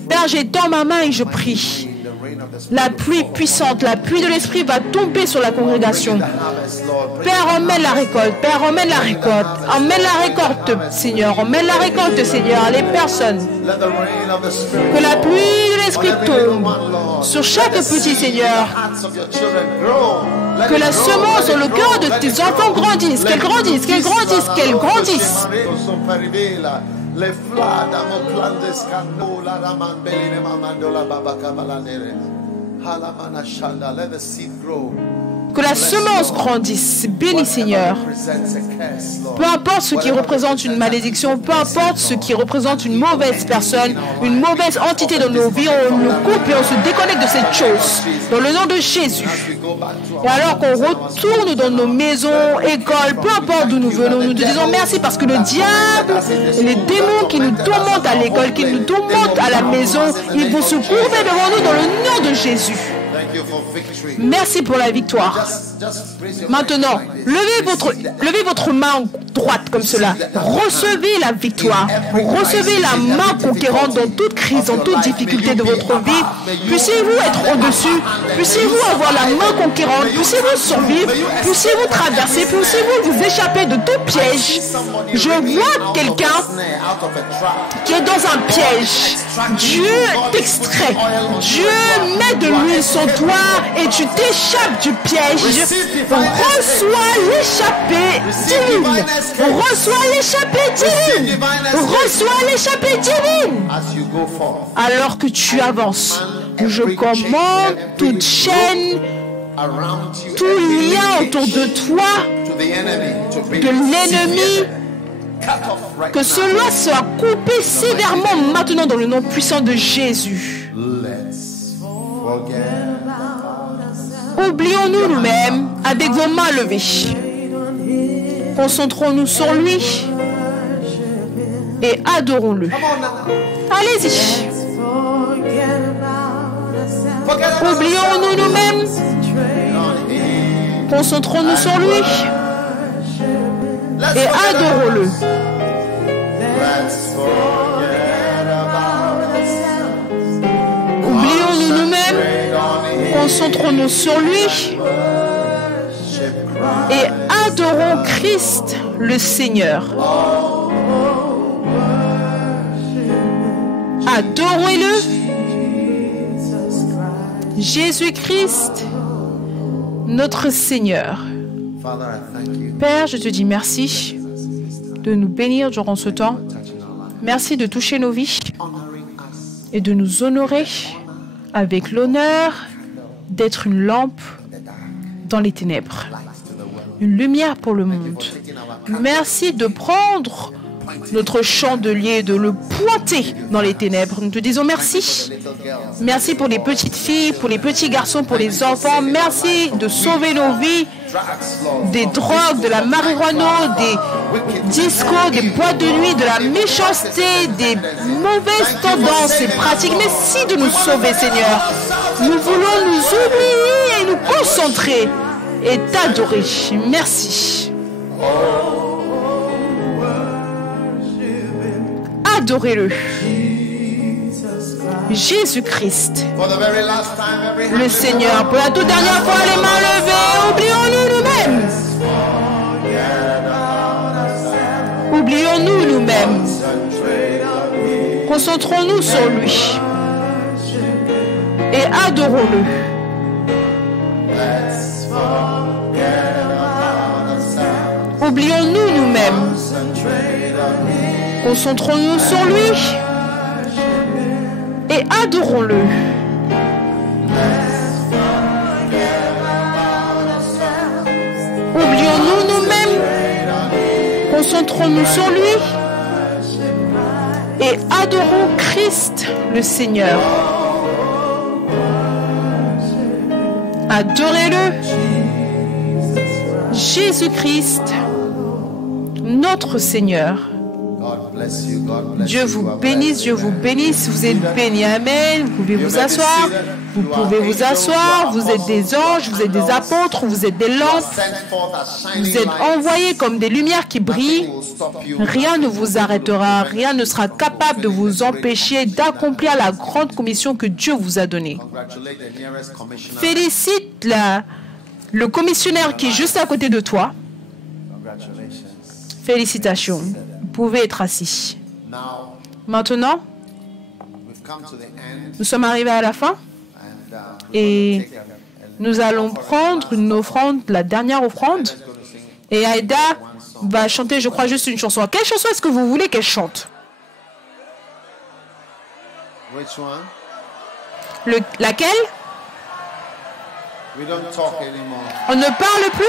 Père, j'étends ma main et je prie. In the reign of the Spirit. La pluie puissante, la pluie de l'Esprit va tomber sur la congrégation. Harvest, Lord. Père, emmène la récolte. Père, emmène la récolte. Emmène la récolte, Seigneur. Emmène la récolte, Seigneur. Les personnes. Let the rain of the Spirit Que la fall. pluie de l'Esprit On every little tombe one, Lord. sur chaque Let the petit, seed in Seigneur. the hearts of your children grow. Let Que it la grow, semence let dans it le grow, cœur de let tes it enfants grow. grandisse, Let qu'elles it grandissent, qu'elles grandissent, qu'elles grandissent. Le flada mo plandes canola ramambeli ne mamandola baba kabalanere. Halamana shanda, let the seed grow. Que la semence grandisse. Bénis, Seigneur. Peu importe ce qui représente une malédiction, peu importe ce qui représente une mauvaise personne, une mauvaise entité dans nos vies, on nous coupe et on se déconnecte de cette chose. Dans le nom de Jésus. Et alors qu'on retourne dans nos maisons, écoles, peu importe d'où nous venons, nous te disons merci parce que le diable et les démons qui nous tourmentent à l'école, qui nous tourmentent à la maison, ils vont se courber devant nous dans le nom de Jésus. Merci pour la victoire. Maintenant, levez votre main droite comme cela. Recevez la victoire. Recevez la main conquérante dans toute crise, dans toute difficulté de votre vie. Puissiez-vous être au-dessus. Puissiez-vous avoir la main conquérante. Puissiez-vous survivre. Puissiez-vous traverser. Puissiez-vous vous échapper de tout piège. Je vois quelqu'un qui est dans un piège. Dieu t'extrait. Dieu met de l'huile sur toi et tu t'échappes du piège. Reçois l'échappée divine. Reçois l'échappée divine. Reçois l'échappée divine. Alors que tu avances, je commande toute chaîne, tout lien autour de toi, de l'ennemi, que cela soit coupé sévèrement maintenant dans le nom puissant de Jésus. Let's forget about ourselves. Oublions-nous nous-mêmes avec vos mains levées. Concentrons-nous sur lui et adorons-le. Allez-y. Oublions-nous nous-mêmes. Concentrons-nous sur lui et adorons-le. Oublions-nous nous-mêmes. Concentrons-nous sur lui et adorons Christ le Seigneur. Adorez-le. Jésus-Christ, notre Seigneur. Père, je te dis merci de nous bénir durant ce temps. Merci de toucher nos vies et de nous honorer avec l'honneur d'être une lampe dans les ténèbres, une lumière pour le monde. Merci de prendre notre chandelier, de le pointer dans les ténèbres. Nous te disons merci. Merci pour les petites filles, pour les petits garçons, pour les enfants. Merci de sauver nos vies des drogues, de la marijuana, des discos, des boîtes de nuit, de la méchanceté, des mauvaises tendances et pratiques. Merci de nous sauver, Seigneur. Nous voulons nous oublier et nous concentrer et t'adorer. Merci. Adorez-le. Jésus-Christ, le Seigneur. Pour la toute dernière fois, les mains levées, oublions-nous nous-mêmes. Oublions-nous nous-mêmes. Concentrons-nous sur lui et adorons-le. Oublions-nous nous-mêmes. Concentrons-nous sur lui et adorons-le. Oublions-nous nous-mêmes. Concentrons-nous sur lui et adorons Christ le Seigneur. Adorez-le. Jésus-Christ, notre Seigneur. Dieu vous bénisse, Dieu vous bénisse. Vous êtes bénis. Amen. Vous pouvez vous asseoir. Vous pouvez vous asseoir. Vous êtes des anges, vous êtes des apôtres, vous êtes des lampes. Vous êtes envoyés comme des lumières qui brillent. Rien ne vous arrêtera. Rien ne sera capable de vous empêcher d'accomplir la grande commission que Dieu vous a donnée. Félicite le commissionnaire qui est juste à côté de toi. Félicitations. Vous pouvez être assis. Maintenant, nous sommes arrivés à la fin et nous allons prendre une offrande, la dernière offrande. Et Aïda va chanter, je crois, juste une chanson. Quelle chanson est-ce que vous voulez qu'elle chante? Laquelle? On ne parle plus?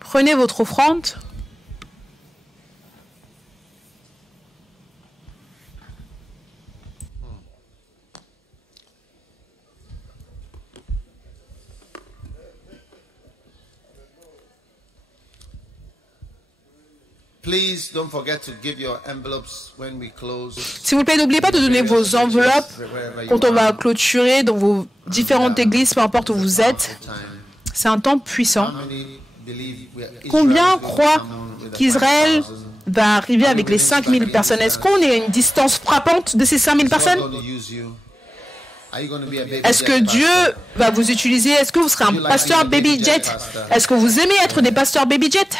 Prenez votre offrande. Please don't forget to give your envelopes when we close. S'il vous plaît, n'oubliez pas de donner vos enveloppes quand on va clôturer dans vos différentes églises, peu importe où vous êtes. C'est un temps puissant. Combien croient qu'Israël va arriver avec les 5000 personnes? Est-ce qu'on est à une distance frappante de ces 5000 personnes? Est-ce que Dieu va vous utiliser? Est-ce que vous serez un pasteur Baby Jet? Est-ce que vous aimez être des pasteurs Baby Jet?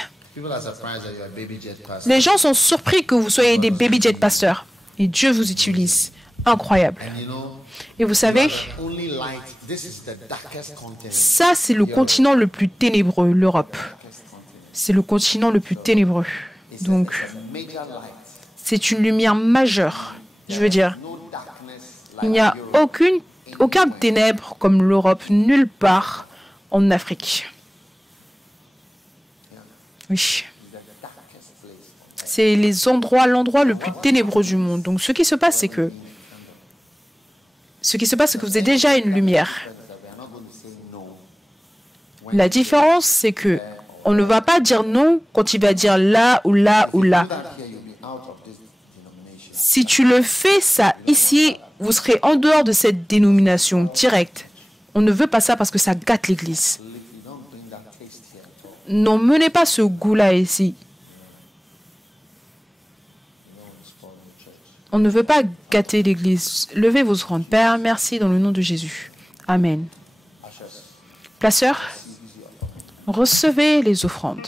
Les gens sont surpris que vous soyez des Baby Jet pasteurs. Et Dieu vous utilise. Incroyable. Et vous savez, ça c'est le continent le plus ténébreux, l'Europe. C'est le continent le plus ténébreux. Donc, c'est une lumière majeure. Je veux dire, il n'y a aucun ténèbre comme l'Europe, nulle part en Afrique. Oui. C'est l'endroit le plus ténébreux du monde. Donc, ce qui se passe, c'est que Ce qui se passe, c'est que vous êtes déjà une lumière. La différence, c'est que on ne va pas dire non quand il va dire là ou là ou là. Si tu le fais ça ici, vous serez en dehors de cette dénomination directe. On ne veut pas ça parce que ça gâte l'Église. N'emmenez pas ce goût-là ici. On ne veut pas gâter l'Église. Levez vos offrandes. Père, merci dans le nom de Jésus. Amen. Placeurs, recevez les offrandes.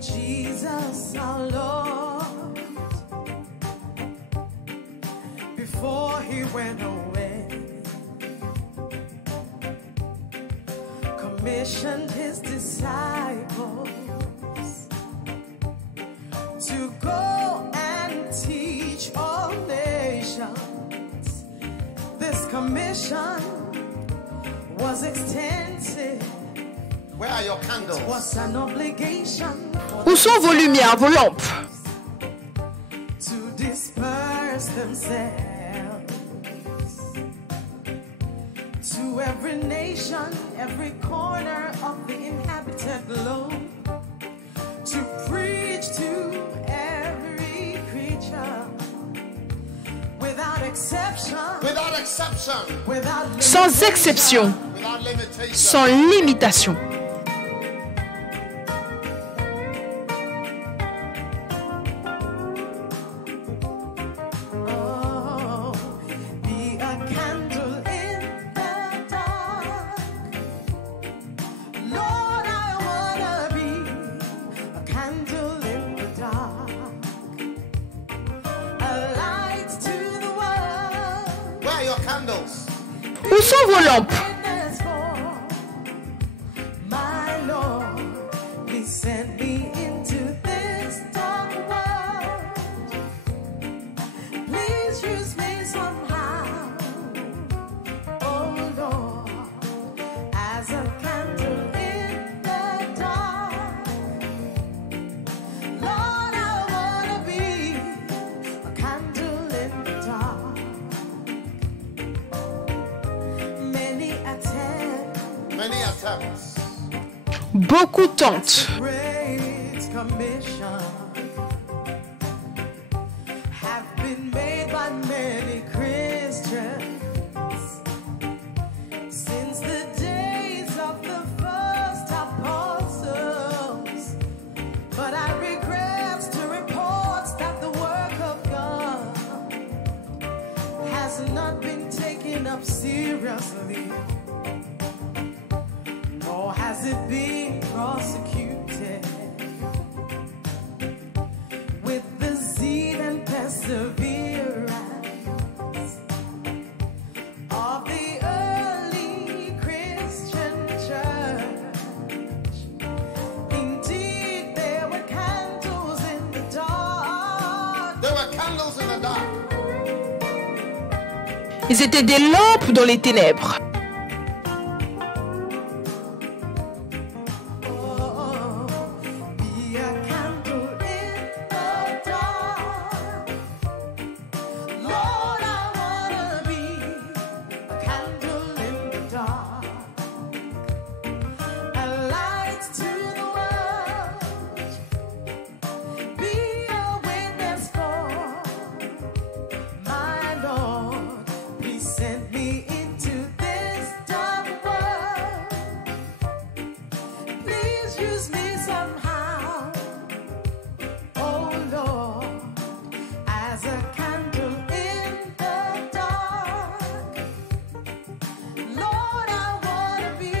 Jesus our Lord, before he went away, commissioned his disciples to go and teach all nations. This commission was extensive. Where are your candles? Was an obligation. Où sont vos lumières, vos lampes? To disperse themselves to every nation, every corner of the inhabited globe, to preach to every creature without exception, Without exception. without Sans exception, Without limitation. sans limitation. Oh, be a candle in the dark. Lord, I wanna be a candle in the dark, a light to the world. Where are your candles? Où sont vos lampes? Witness for my Lord, please send me into this dark world. Please use me somehow, oh Lord, as a candle in the dark. Lord, I wanna be a candle in the dark. Many attempts, Many attempts. Beaucoup tentent. great commission have been made by many Christians since the days of the first apostles. But I regret to report that the work of God has not been taken up seriously, nor has it been prosecuted with the zeal and perseverance of the early Christian church. Indeed, there were candles in the dark. There were candles in the dark. Ils étaient des lampes dans les ténèbres. Oh, be a candle in the dark. Lord, I wanna be a candle in the dark, a light to the world. Be a witness for my Lord. Please send me into this dark world. Please use me somehow, oh Lord, as a candle in the dark. Lord, I wanna be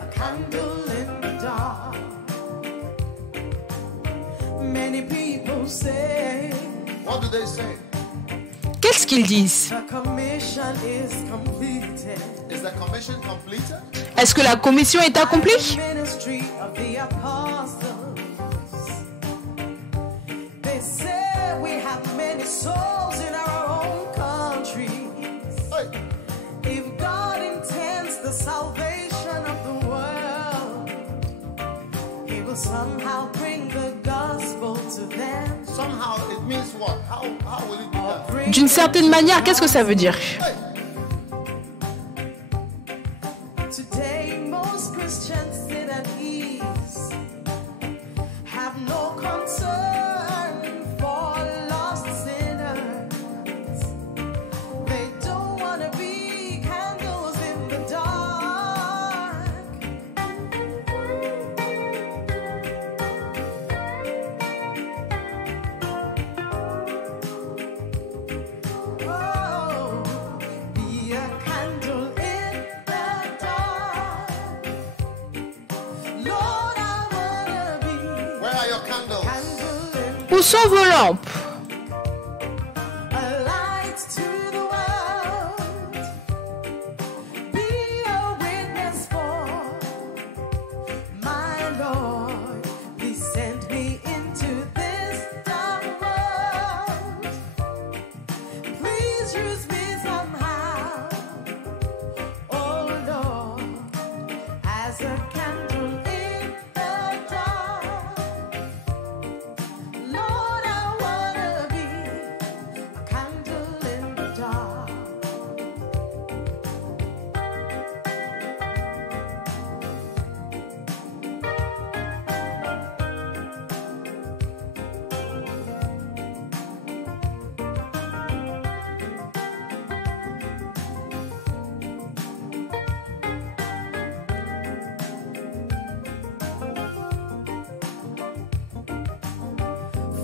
a candle in the dark. Many people say What do they say? Qu'est-ce qu'ils disent? the commission is completed. Is the commission completed? Est-ce que la commission est accomplie? The ministry of the apostles got many souls in our own country. Hey. If God intends the salvation of the world, He will somehow bring the gospel to them. Somehow it means what? How will it be done? Bring D'une certaine manière, qu'est-ce que ça veut dire? Hey. Today, most Christians sit at ease, have no concern for lost sinners. They don't want to be candles in the dark. Oh, be a candle in the dark. Lord, I wanna be Where are your candles? candle in Où sont vos lampes? a light to the world. Be a witness for my Lord. Please send me into this dark world. Please use me somehow, oh Lord, as a candle in the dark. Lord, I wanna be a candle in the dark.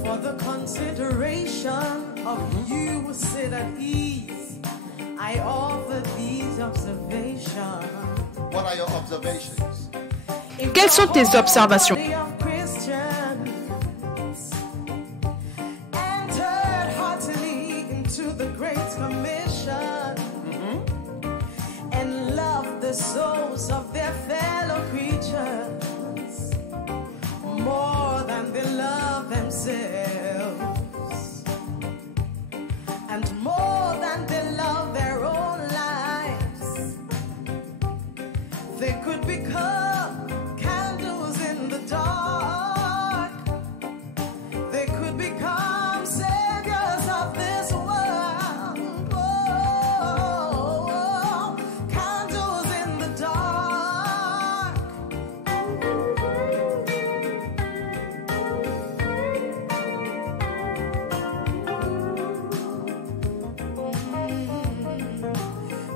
For the consideration of you who sit at ease, I offer these observations. What are your observations? If Quelles sont tes the observations? body of Christians entered heartily into the Great Commission and loved the souls of their fellow creatures more than they love themselves, and more than they love their own lives, they could become candles in the dark. They could become saviors of this world. Oh, candles in the dark.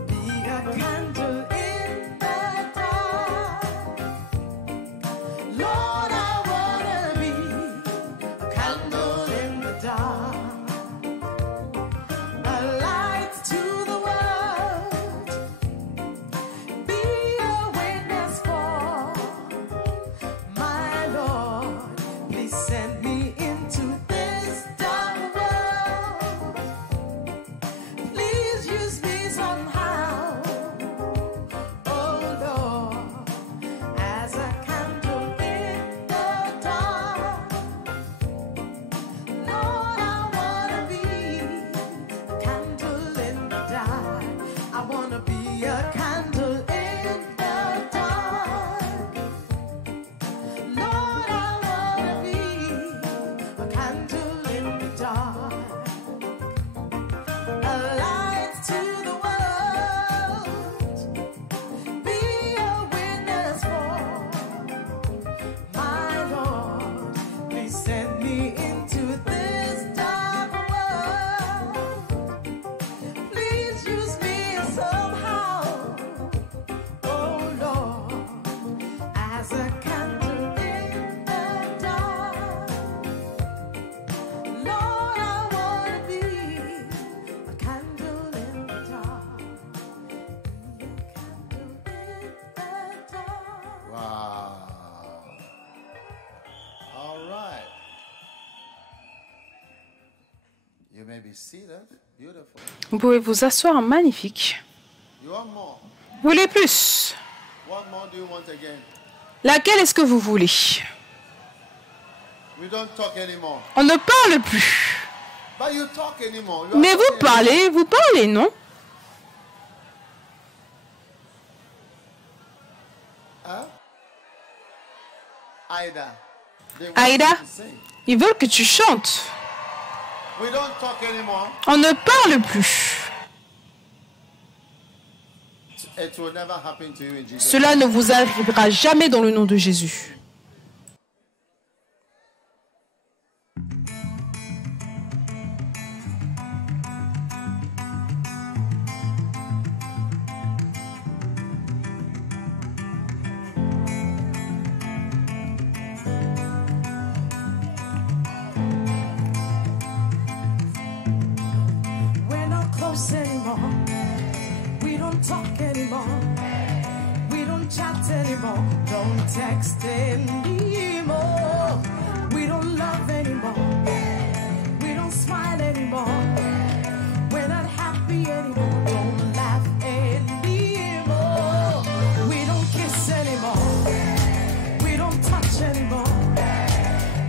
Be a candle in the dark. Lord, I wanna be a candle in the dark, a light to the world. Be a witness for my Lord. Please send me into this dark world. Please use me somehow, oh Lord, as a candle in the dark. Lord, I wanna be a candle in the dark. I wanna be a candle in the dark. Lord, I wanna be a candle in the dark, a light to the world. Be a witness for my Lord. Please send me into this dark world. Please use me somehow, oh Lord, as a candle in the dark. Lord, I wanna be a candle in the dark. Be a candle in the dark. Wow. All right. You may be seated. Beautiful. Vous pouvez vous asseoir, magnifique. You want more? Vous voulez plus? What more do you want again? Laquelle est-ce que vous voulez? We don't talk anymore. On ne parle plus. But you talk anymore. You Mais are vous parlez, non? Aida. They want Aïda, you to sing. ils veulent que tu chantes. We don't talk anymore. On ne parle plus. It will never happen to you in Jesus. Cela ne vous arrivera jamais dans le nom de Jésus. We're not close anymore. We don't talk anymore. We don't chat anymore. Don't text anymore. We don't love anymore. We don't smile anymore. We're not happy anymore. Don't laugh anymore. We don't kiss anymore. We don't touch anymore.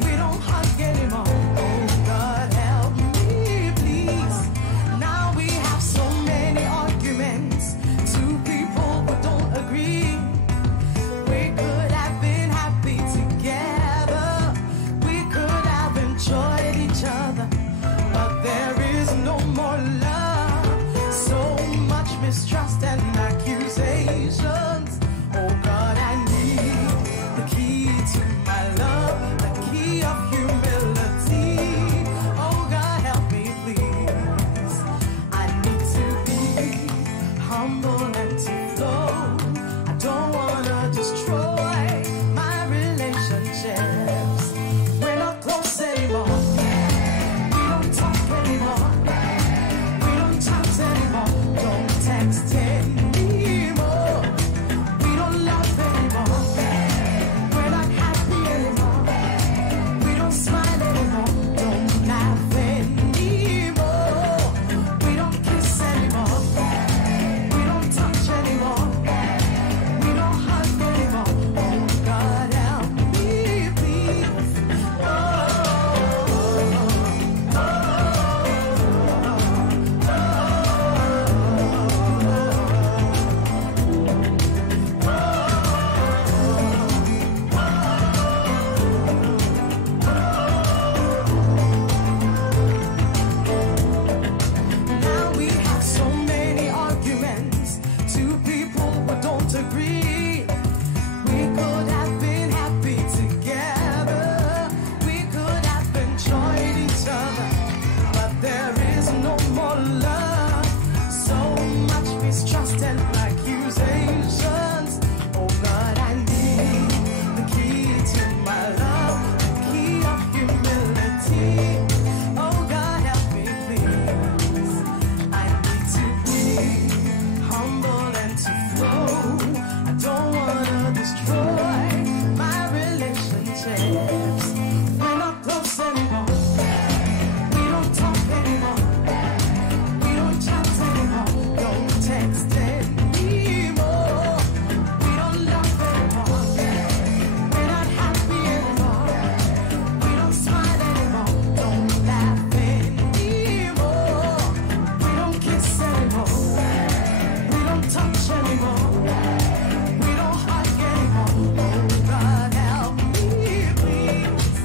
We don't hug anymore. Oh God, help me, please. Now we have so many arguments. Two people who don't agree. We could have been happy together. We could have enjoyed each other. But there is no more love. So much mistrust and accusations. Oh God, I need the key to my love, the key of humility. Oh God, help me please. I need to be humble and to flow. I don't wanna destroy my relationships. We're not close anymore. We don't talk anymore. We don't chat anymore. Don't text anymore. We don't love anymore. We're not happy anymore. We don't smile anymore. Don't laugh anymore. We don't kiss anymore. We don't touch anymore. We don't hug anymore. Oh God, help me, please. Now we have so many arguments. Two people who don't agree. We could have been happy together. We could have enjoyed each other. But there is no more love. So much mistrust and accusations. Oh God, I need the key to my love, the key of humility. Oh God, help me please. I need to be humble and to flow. I don't wanna destroy my relationships. We're not close anymore. We don't talk anymore. We don't chat anymore. Don't text anymore. We don't love anymore. We're not happy anymore. We don't smile anymore. Don't laugh anymore. We don't kiss anymore. We don't touch anymore. We don't hug anymore. Oh God, help me, please.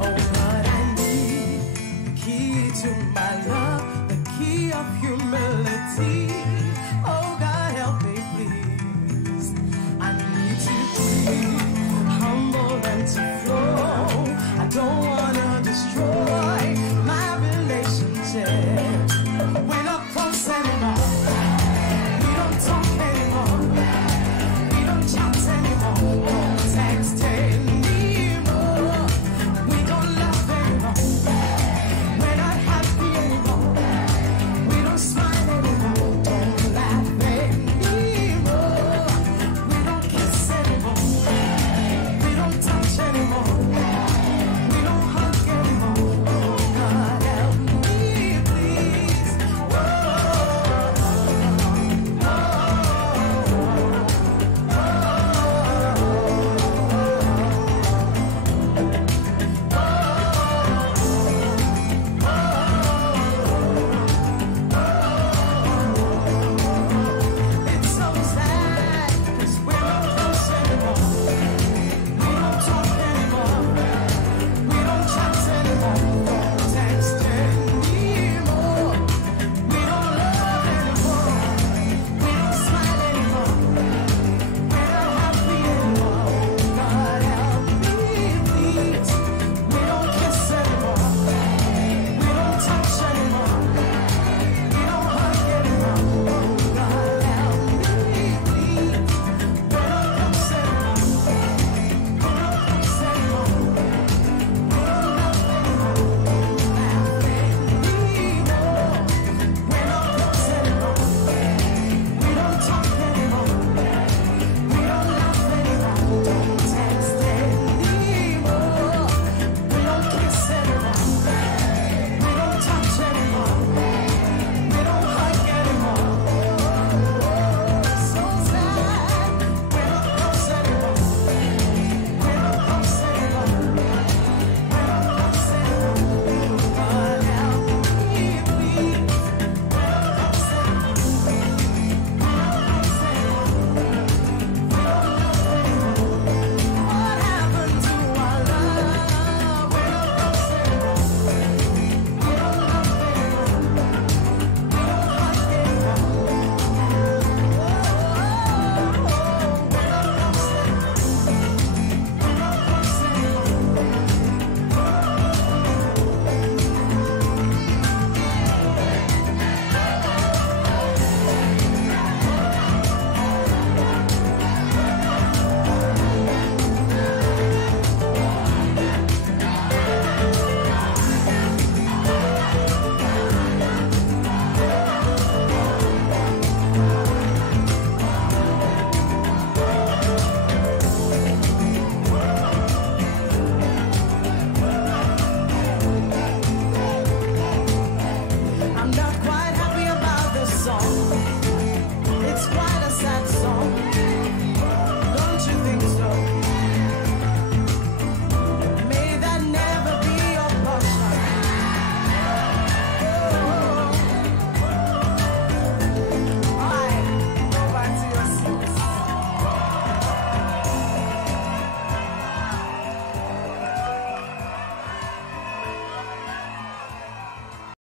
Oh God, I need the key to my love, the key of humility.